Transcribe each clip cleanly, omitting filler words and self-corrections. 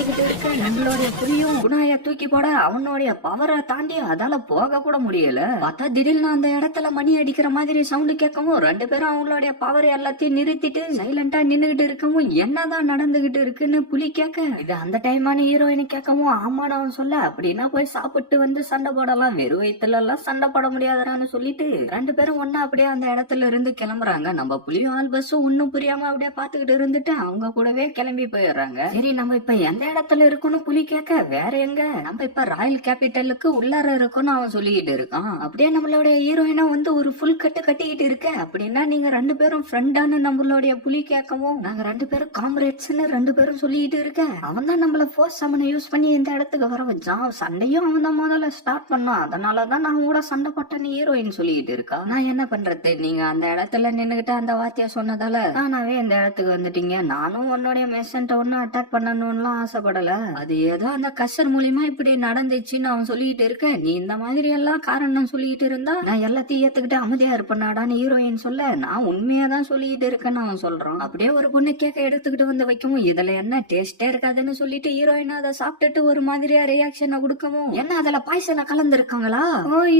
நிறுத்திக்கிட்டு இருக்க நம்மளுடைய புலியும் குணாய தூக்கி போட அவனுடைய பவரை தாண்டி அதால போக கூட முடியல. பார்த்தா திடீர்னு அந்த இடத்துல மணி அடிக்கிற மாதிரி சவுண்ட் கேட்கவும் ரெண்டு பேரும் அவங்களுடைய பவர் எல்லாத்தையும் நிறுத்திட்டு சைலண்டா நின்னுகிட்டு இருக்கவும் என்னதான் நடந்துகிட்டு இருக்குன்னு புலி கேட்க, இது அந்த டைமான ஹீரோயின் கேட்கவும் ஆமான்னு அவன் சொல்ல, அப்படின்னா போய் சாப்பிட்டு வந்து சண்டை போடலாம், வெறும் வயிற்றுல எல்லாம் சண்டை போட முடியாதான்னு சொல்லிட்டு ரெண்டு பேரும் ஒன்னா அப்படியே அந்த இடத்துல இருந்து கிளம்புறாங்க. நம்ம புலியும் ஆல்பஸும் ஒன்னும் புரியாம அப்படியே பாத்துக்கிட்டு இருந்துட்டு அவங்க கூடவே கிளம்பி போயிடுறாங்க. சரி நம்ம இப்ப எந்த இடத்துல இருக்கணும் புலி கேட்க, வேற எங்க, நம்ம இப்ப ராயல் கேபிட்டலுக்கு உள்ளார இருக்கணும் அவன் சொல்லிக்கிட்டு இருக்கான். அப்படியே நம்மளுடைய ஹீரோயினா வந்து ஒரு ஃபுல் கட்டு கட்டிக்கிட்டு இருக்க, அப்படின்னா நீங்க ரெண்டு பேரும் ஃப்ரெண்டான்னு நம்மளுடைய புலி கேட்கவும், நாங்க ரெண்டு பேரும் காம்ரேட்ஸ்ன்னு ரெண்டு பேரும் சொல்லிட்டு இருக்க, அவன் தான் நம்மள ஃபோர்ஸ் சமனை யூஸ் பண்ணி இந்த இடத்துக்கு வர வச்சான், சண்டையும் அவன் தான் முதல்ல ஸ்டார்ட் பண்ணான், அதனாலதான் நான் கூட சண்டை போட்டேன்னு ஹீரோயின் சொல்லிட்டு இருக்கா. நான் என்ன பண்றது, நீங்க அந்த இடத்துல நின்னுகிட்டு அந்த வார்த்தைய சொன்னதால நானாவே இந்த இடத்துக்கு வந்துட்டீங்க, நானும் உன்னுடைய மெசன்ட்ட ஒன்னு அட்டாக் பண்ணணும்லாம் ஆசைப்படல, அது ஏதோ அந்த கசர் மூலியமா இப்படி நடந்துச்சுன்னு அவன் சொல்லிட்டு இருக்க, நீ இந்த மாதிரி எல்லாம் காரணம் சொல்லிட்டு இருந்தா நான் எல்லாத்தையும் ஏத்துக்கிட்டு அமைதியா இருப்பேனாடான்னு ஹீரோயின் சொல்ல, நான் உண்மையாதான் சொல்லிட்டு இருக்கேன்னு அவன் சொல்றான். அப்படியே ஒரு பொண்ணு கேக்க எடுத்துக்கிட்டு வந்து வைக்கவும், இதுல என்ன டேஸ்டே இருக்காதுன்னு சொல்லிட்டு ஹீரோயின் அதை சாப்பிட்டுட்டு ஒரு மாதிரியா ரியாக்ஷனை கொடுக்கவும், என்ன அதுல பாய்சனை கலந்துருக்காங்களா,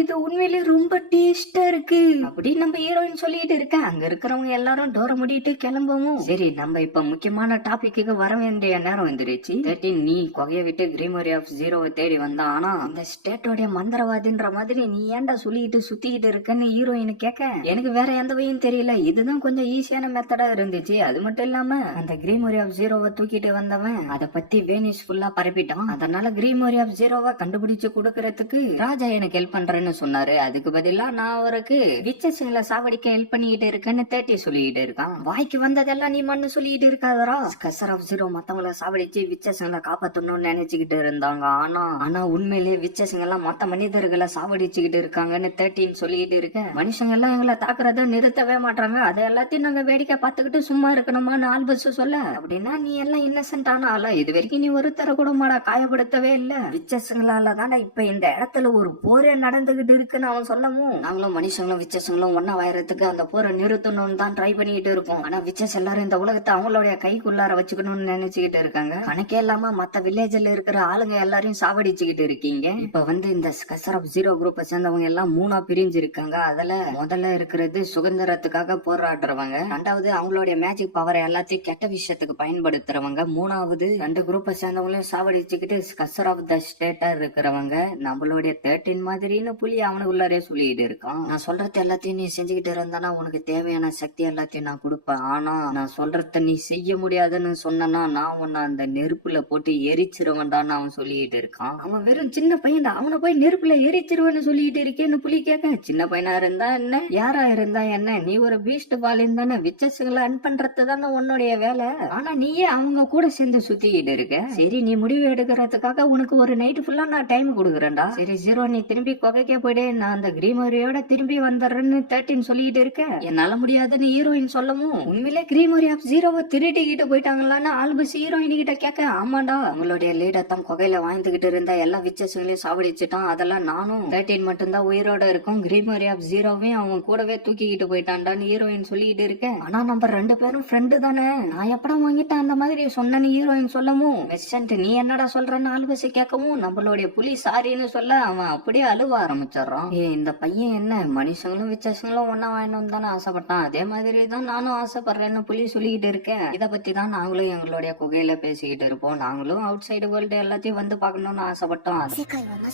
இது உண்மையிலேயே ரொம்ப டேஸ்டா இருக்கு அப்படின்னு நம்ம ஹீரோயின் சொல்லிட்டு இருக்க, அங்க இருக்கிறவங்க எல்லாரும் டோரை முடிட்டு கிளம்பவும், சரி நம்ம இப்ப முக்கியமான டாபிக்கு வர வேண்டிய நேரம் வந்துருச்சு. நீ கொகைய விட்டு கிரீமரி ஆஃப் ஜீரோவை தேடி வந்தா, ஆனா அந்த ஸ்டேட்டோட மந்திரவாதின்ற மாதிரி நீ ஏன்டா சொல்லிட்டு சுத்திக்கிட்டு இருக்கன்னு ஹீரோயின் கேட்க, எனக்கு வேற எந்த வழியும் தெரியல, இதுதான் கொஞ்சம் ஈஸியான மெத்தடா இருந்துச்சு, அது மட்டும் இல்லாம அந்த கிரீமரி ஆஃப் ஜீரோவை தூக்கிட்டு வந்தவன் அதை பத்தி வேனிஸ் ஃபுல்லா பரப்பிட்டான், அதனால கிரீமரி ஆஃப் ஜீரோவை கண்டுபிடிச்சு கொடுக்கறதுக்கு ராஜா எனக்கு ஹெல்ப் பண்றேன்னு சொன்னாரு, அதுக்கு பதிலா நான் அவருக்கு விச்சஸ்ங்களை சாவடிக்க ஹெல்ப் பண்ணிட்டு இருக்கேன்னு தேட்டி சொல்லிட்டு இருக்கான். வாய்க்கு வந்ததெல்லாம் நீ மண்ணு சொல்லிட்டு இருக்காதரா, கசர் ஆஃப் ஜீரோ மத்தவங்களை சாவடிச்சு விச்சஸ்ங்களை காப்பாத்தணும்னு நினைச்சுக்கிட்டு இருந்தாங்க, ஆனா உண்மையிலேயே விச்சஸ்ங்க எல்லாம் மத்த மனிதர்களை சாவடிச்சுக்கிட்டு இருக்காங்கன்னு தேட்டின்னு சொல்லிட்டு இருக்க, மனுஷங்க எல்லாம் எங்களை தாக்குறத நிறுத்தவே மாட்டாங்க, அதை எல்லாத்தையும் நாங்க வேடிக்கை பார்த்துக்கிட்டு சும்மா இருக்கணுமான்னு ஆல்பஸ் சொல்ல, அப்படின்னா நீ எல்லாம் இன்னசென்ட் ஆனா இது வரைக்கும் நீ ஒருத்தர கூட மாடா காயப்படுத்தவே இல்ல, விச்சஸ்ங்களால தானே இப்ப இந்த இடத்துல ஒரு போரே நடந்துகிட்டு இருக்குன்னு அவன் சொல்லவும், நாங்களும் மனுஷங்களும் விச்சஸ்ங்களும் ஒன்னா வாயறதுக்கு அந்த போரை நிறுத்தணும்னு தான் ட்ரை பண்ணிட்டு இருக்கோம், ஆனா விச்சஸ் எல்லாரும் இந்த உலகத்தை அவங்களுடைய கைக்குள்ளார வச்சுக்கணும்னு நினைச்சுக்கிட்டு இருக்காங்க, கணக்கே இல்லாம மத்த வில்லேஜ்ல இருக்கிற ஆளுங்க எல்லாரையும் சாவடிச்சுக்கிட்டு இருக்கீங்க, இப்ப வந்து இந்த கசர் ஆஃப் ஜீரோ குரூப்பை சேர்ந்தவங்க எல்லாம் மூணா பிரிஞ்சு இருக்காங்க, அதுல முதல்ல இருக்கிறது சுதந்திரத்துக்காக போராடுறவங்க, ரெண்டாவது அவங்களுடைய மேஜிக் பவரை எல்லாத்தையும் கெட்ட விஷயத்துக்கு பயன்படுத்துறவங்க, மூணாவது ரெண்டு குரூப்பை சேர்ந்தவங்களையும் சாவடிச்சுக்கிட்டு கசர் ஆஃப் த ஸ்டேட்டா இருக்கிறவங்க, நம்மளுடைய 13 மாதிரின்னு புலி அவனுக்குள்ளாரே சொல்லிட்டு இருக்கான். நான் சொல்றது எல்லாத்தையும் நீ செஞ்சுக்கிட்டு இருந்தானா உனக்கு தேவையான சக்தி எல்லாத்தையும் நான் கொடுப்பேன், ஆனா நான் சொல்றத நீ செய்ய முடியாதுன்னு சொன்னா நான் உன்னை அந்த நெருப்புல போட்டு எரிச்சிருவேன்டான்னு அவன் சொல்லிட்டு இருக்கான். அவன் வெறும் சின்ன பையன், அவனை போய் நெருப்புல எரிச்சிருவேன்னு சொல்லிட்டு இருக்கேன்னு புலி கேட்க, சின்ன பையனா இருந்தா என்ன, யாரா இருந்தா என்ன, நீ ஒரு பீஸ்ட் பாலின் தானே, விச்சஸ்களை அன் பண்றது தானே உன்னுடைய வேலை, ஆனா நீயே அவங்க கூட சேர்ந்து சுத்திக்கிட்டு இருக்க, சரி நீ முடிவு எடுக்கிறதுக்காக உனக்கு ஒரு நைட் ஃபுல்லா நான் டைம் கொடுக்குறேன்டா, சரி ஜீரோ நீ திரும்பி கொகைக்கே போயிடு, நான் அந்த கிரீமரியோட திரும்பி வந்துடுறேன்னு 13 சொல்லிட்டு இருக்க, என்னால முடியாதுன்னு ஹீரோயின் சொல்லவும், உண்மையிலே கிரீமரி ஆஃப் ஜீரோவை திருட்டிக்கிட்டு போயிட்டாங்களான்னு ஆல்பஸ் ஹீரோயின் கிட்ட கேட்க, ஆமாண்டா அவங்களுடைய லீடர் தான் கொகையில வாழ்ந்துகிட்டு இருந்தா எல்லா விச்சஸ்களையும் சாவடிச்சுட்டான், அதெல்லாம் நானும் 13 மட்டும்தான் உயிரோட இருக்கும், கிரீமரி ஆஃப் ஜீரோவையும் அவன் கூடவே தூக்கிக்கிட்டு போயிட்டான்டான்னு ஹீரோயின் சொல்லிட்டு இருக்க, ஆனா நம்ம ரெண்டு பேரும் ஃப்ரெண்டு தானே, நான் எப்படா வாங்கிட்டேன் அந்த மாதிரி சொன்னேன்னு ஹீரோயின் சொல்லவும், மெசன்ட் நீ என்னடா சொல்றன்னு ஆல்பஸ் கேட்கவும், நம்மளுடைய புலி சாரின்னு சொல்ல அவன் அப்படியே அழுவ ஆரம்பிச்சிடறான். இந்த பையன் என்ன மனுஷங்களும் விச்சஸ்களும் ஒன்னா வாங்கணும் தானே ஆசைப்பட்டான், அதே மாதிரி தான் நானும் ஆசைப்படுறேன்னு புலி சொல்லிக்கிட்டு இருக்கேன், இத பத்தி தான் நாங்களும் எங்களுடைய குகையில பேசிக்கிட்டு இருப்போம், நாங்களும் அவுட் சைடு வேர்ல்டு எல்லாத்தையும் வந்து பாக்கணும்னு ஆசைப்பட்டோம்,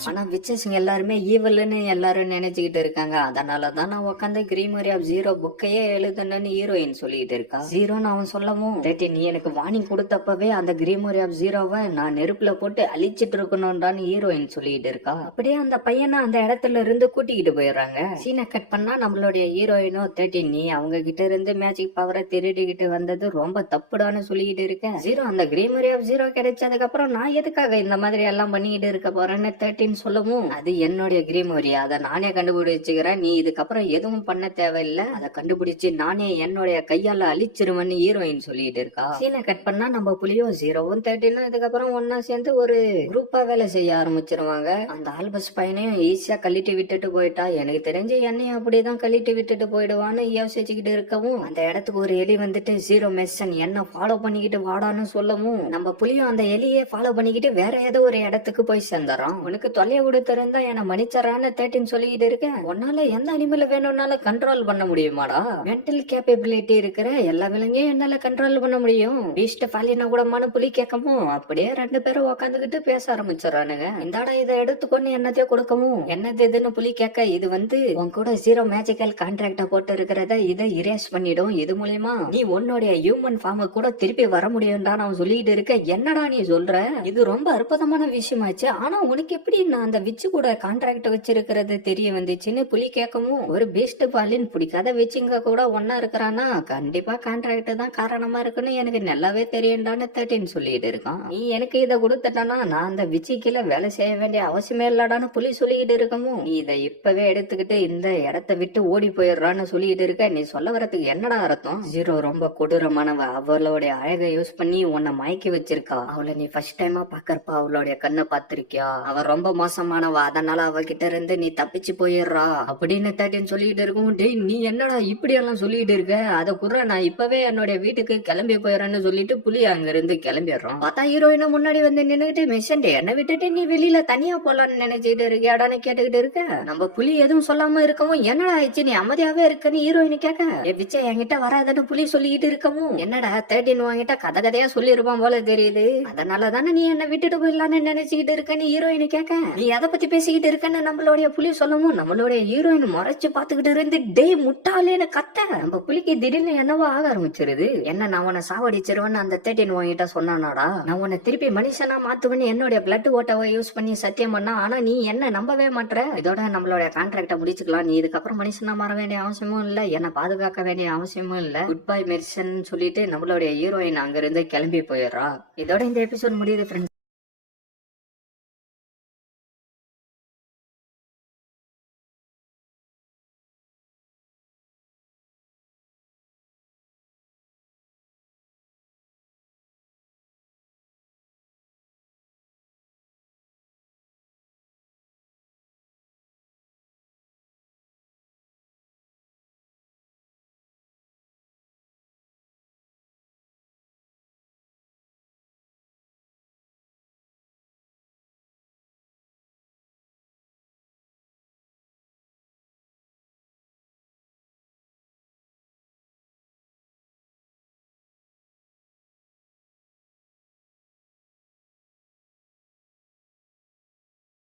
ஆனா விச்சஸ்ங்க எல்லாருமே ஈவல்னு எல்லாரும் நினைச்சுக்கிட்டு இருக்காங்க, அதனாலதான் நான் உட்காந்து கிரீமரி ஆஃப் ஜீரோ புக்கையே எழுதுன்னு ஹீரோயின் சொல்லிட்டு இருக்கா. ஜீரோன்னு அவன் சொல்லவும், நீ எனக்கு வார்னிங் கொடுத்தப்பவே அந்த கிரீமரி ஆஃப் ஜீரோவை நான் நெருப்புல போட்டு அழிச்சிட்டு இருக்கணும்டான்னு ஹீரோயின் சொல்லிட்டு இருக்கா. அப்படியே அந்த பையனை அந்த இடத்துல இருந்து கூட்டிக்கிட்டு போயிடுறாங்க. சீனை கட் பண்ணா நம்மளுடைய ஹீரோயினோ 13 நீ அவங்க கிட்ட இருந்து மேஜிக் பவரை திருடிக்கிட்டு வந்தது ரொம்ப தப்புடான்னு சொல்லிக்கிட்டு இருக்க, ஜீரோ அந்த கிரீமரி ஆஃப் ஜீரோ கிடைச்சதுக்கு அப்புறம் நான் எதுக்காக இந்த மாதிரி எல்லாம் பண்ணிக்கிட்டு இருக்க போறேன்னு 13 சொல்லவும், அது என்னுடைய கிரீமரி, அதை நானே கண்டுபிடிச்சுக்கிறேன், நீ இதுக்கப்புறம் எதுவும் பண்ண தேவையில்லை, அதை கண்டுபிடிச்சு நானே என்னுடைய கையால அழிச்சிருவேன்னு ஹீரோயின் சொல்லிட்டு இருக்கா. சீனை கட் பண்ணா நம்ம புலியோ ஜீரோவும் 13 இதுக்கப்புறம் ஒன்னா சேர்ந்து ஒரு குரூப்பா வேலை செய்ய ஆரம்பிச்சிருவாங்க. அந்த ஆல்பஸ் பையனையும் ஈஸியா கழட்டி விட்டுட்டு போயிட்டா, எனக்கு தெரிஞ்சு என்னையும் அப்படிதான் கழட்டி விட்டுட்டு போயிடுவான்னு யோசிச்சுக்கிட்டு இருக்கவும், அந்த இடத்துக்கு ஒரு எலி வந்துட்டு ஜீரோ மெசன் என்ன ஃபாலோ பண்ணிக்கிட்டு வாடான்னு சொல்லவும், நம்ம புலி புலியும் அந்த எலியை ஃபாலோ பண்ணிக்கிட்டு வேற ஏதோ ஒரு இடத்துக்கு போய் சேர்ந்துறான். உனக்கு தொல்லைய கொடுத்திருந்தா என்ன மன்னிச்சரான்னு 13 சொல்லிக்கிட்டு இருக்கேன். உன்னால எந்த அனிமல் வேணும்னாலும் கண்ட்ரோல் பண்ண முடியுமாடா? மென்டல் கேப்பபிலிட்டி இருக்கிற எல்லா விலங்கையும் என்னால கண்ட்ரோல் பண்ண முடியும். பீஸ்ட் ஃபாலினா கூடமான புலி கேட்கவும் அப்படியே 2 பேரும் உக்காந்துக்கிட்டு பேச ஆரம்பிச்சிடறானுங்க. இந்தாடா இதை எடுத்துக்கொண்டு என்னத்தையோ கொடுக்கவும் என்னது இதுன்னு புலி கேட்க, இது வந்து உன் கூட 0 மேஜிக்கல் கான்ட்ராக்ட போட்டு இருக்கிறத இதை இரேஸ் பண்ணிடும். இது மூலியமா நீ உன்னுடைய ஹியூமன் ஃபார்ம கூட திருப்பி வர முடியும்டா நான் சொல்லிட்டு இருக்க. என்னடா நீ சொல்ற? இது ரொம்ப அற்புதமான விஷயமாச்சு. ஆனா உனக்கு எப்படி நான் அந்த விச்சு கூட கான்ட்ராக்ட் வச்சிருக்கிறது தெரிய வந்துச்சுன்னு புலி கேட்கவும், ஒரு பீஸ்ட் பாலின் பிடிக்காத விச்சுங்க கூட ஒன்னா இருக்கிறானா கண்டிப்பா கான்ட்ராக்ட் தான் காரணமா இருக்குன்னு எனக்கு நல்லாவே தெரியும்டான்னு 13 சொல்லிட்டு இருக்கான். நீ எனக்கு இதை கொடுத்துட்டானா நான் அந்த விச்சு கீழே வேலை செய்ய வேண்டிய அவசியமே இல்லடான்னு புலி சொல்லிக்கிட்டு இருக்கவும், நீ இதை இப்பவே எடுத்துக்கிட்டு இந்த இடத்த விட்டு ஓடி போயிடுறான்னு சொல்லிட்டு இருக்க. நீ சொல்ல வரதுக்கு என்னடா அர்த்தம்? 0 ரொம்ப கொடூரமானவ. அவளுடைய அழகை யூஸ் பண்ணி உன்னை மயக்கி வச்சிருக்கா. அவளை நீ ஃபர்ஸ்ட் டைமா பாக்கறப்ப அவளுடைய கண்ணை பாத்திருக்கியா? அவ ரொம்ப மோசமானவ, அதனால அவகிட்ட இருந்து நீ தப்பிச்சு போயிடுறா அப்படின்னு 13 சொல்லிட்டு இருக்கும். டேய் நீ என்னடா இப்படி எல்லாம் சொல்லிட்டு இருக்க? அத குற நான் இப்பவே என்னுடைய வீட்டுக்கு கிளம்பி போயிடறேன்னு சொல்லிட்டு புலி அங்க இருந்து கிளம்பிடுறோம். பார்த்தா ஹீரோயினும் முன்னாடி வந்து நின்னுகிட்டு, மெசன்ட் என்ன விட்டுட்டு நீ வெளியில தனியா போலான்னு நினைச்சிட்டு இருக்கியாடான்னு கேட்டுக்கிட்டு இருக்க. நம்ம புலி எதுவும் சொல்லாம இருக்கவும், என்னடா ஆயிடுச்சு நீ அமைதியாவே இருக்கன்னு ஹீரோயின் கேட்க, விச்சை என்கிட்ட வராதுன்னு புலி சொல்லிக்கிட்டு இருக்கவும், என்னடா 13 வாங்கிட்ட கதை கதையா சொல்லிருப்பான் போல தெரியுது, அதனால தானே நீ என்ன விட்டுட்டு போயிடலான்னு நினைச்சுக்கிட்டு இருக்கன்னு ஹீரோயின் கேட்க, நீ எதை பத்தி பேசிக்கிட்டு இருக்கன்னு நம்மளுடைய புலி சொல்லவும், நம்மளுடைய ஹீரோயின் முறைச்சு பாத்துக்கிட்டு இருந்து டேய் முட்டாளேன்னு கத்த. நம்ம புலிக்கு திடீர்னு என்னவோ ஆக ஆரம்பிச்சிருது. என்ன நான் உன்னை சாவடிச்சிருவேன்னு அந்த 13 வாங்கிட்ட சொன்னானாடா, நான் உன்னை திருப்பி மனுஷனா மாத்துவேன்னு என்னுடைய பிளட் ஓட்டவை யூஸ் பண்ணி சத்தியம் பண்ணா, ஆனா நீ என்ன நம்பவே மாட்ற. இதோட நம்மளுடைய கான்ட்ராக்ட முடிச்சுக்கலாம். நீ இதுக்கப்புறம் மனுஷனா மாற வேண்டிய அவசியமும் இல்ல, என்ன பாதுகாக்க வேண்டிய அவசியமும் இல்ல. குட் பை மெர்சன் சொல்லிட்டு நம்மளுடைய ஹீரோயின் அங்க இருந்து கிளம்பி போயிடுறா. இதோட இந்த எபிசோட் முடியுது ஃப்ரெண்ட்ஸ்.